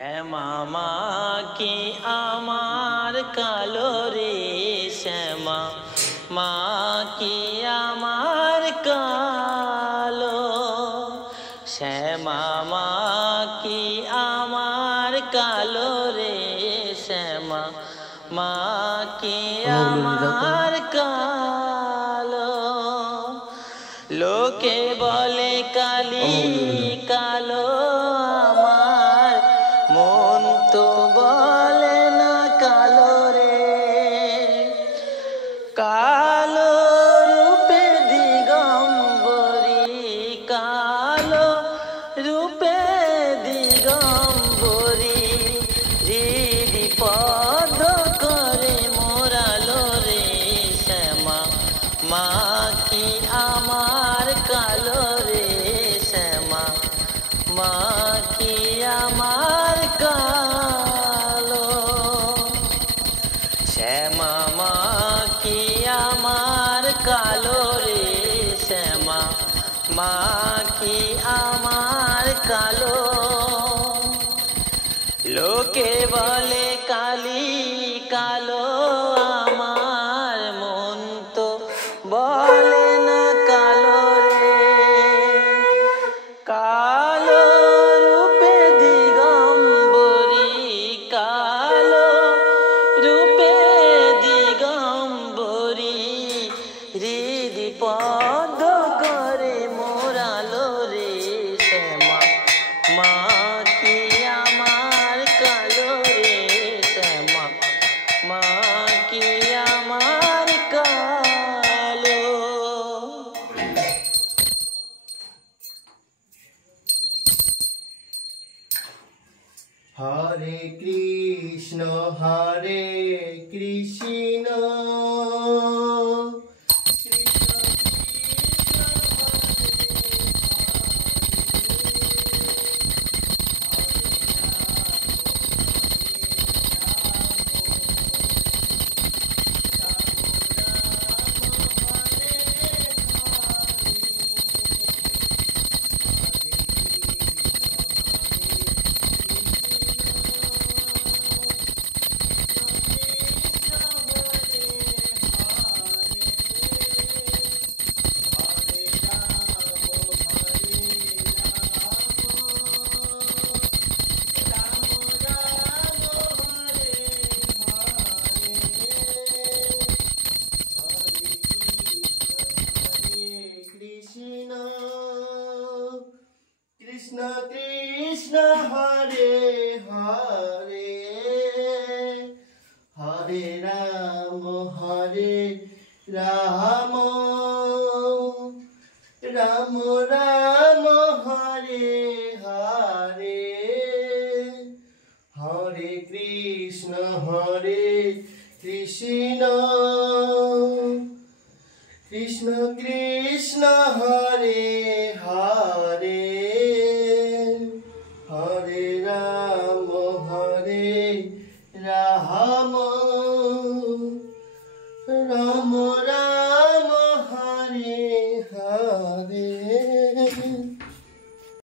মামা কি আমার কালো রে শ্যামা, মা কি আমার কালো, শ্যামা মা কি আমার কালো রে শ্যামা, মা কি আমার কালো। লোকে বলে কালি কালো আমার, মন তো বলে না কালো রে। কালো রূপে দিগম্বরী, কালো রূপে দিগম্বরী, হৃদি পদ্ম করে মোরালো রে শ্যামা, মা কি আমার কালো রে শ্যামা, মা কি আমার কালো। শ্যামা মা কি আমার কালো রে শ্যামা, মা কি আমার কালো। লোকে বলে কালি কালো আমার, মন তো বলে না কালো রে। কালো রূপে দিগম্বরী, কালো রূপে দিগম্বরী, হৃদি পদ্ম করে মোরালো রে শ্যামা, মা কি আমার কালো রে শ্যামা, মা কি আমার কালো। হরে কৃষ্ণ হরে কৃষ্ণ, কৃষ্ণ কৃষ্ণ হরে হরে, হরে রাম রাম রাম হরে হরে, হরে কৃষ্ণ কৃষ্ণ কৃষ্ণ হরে হরে, হরে রাম রাম